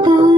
Oh.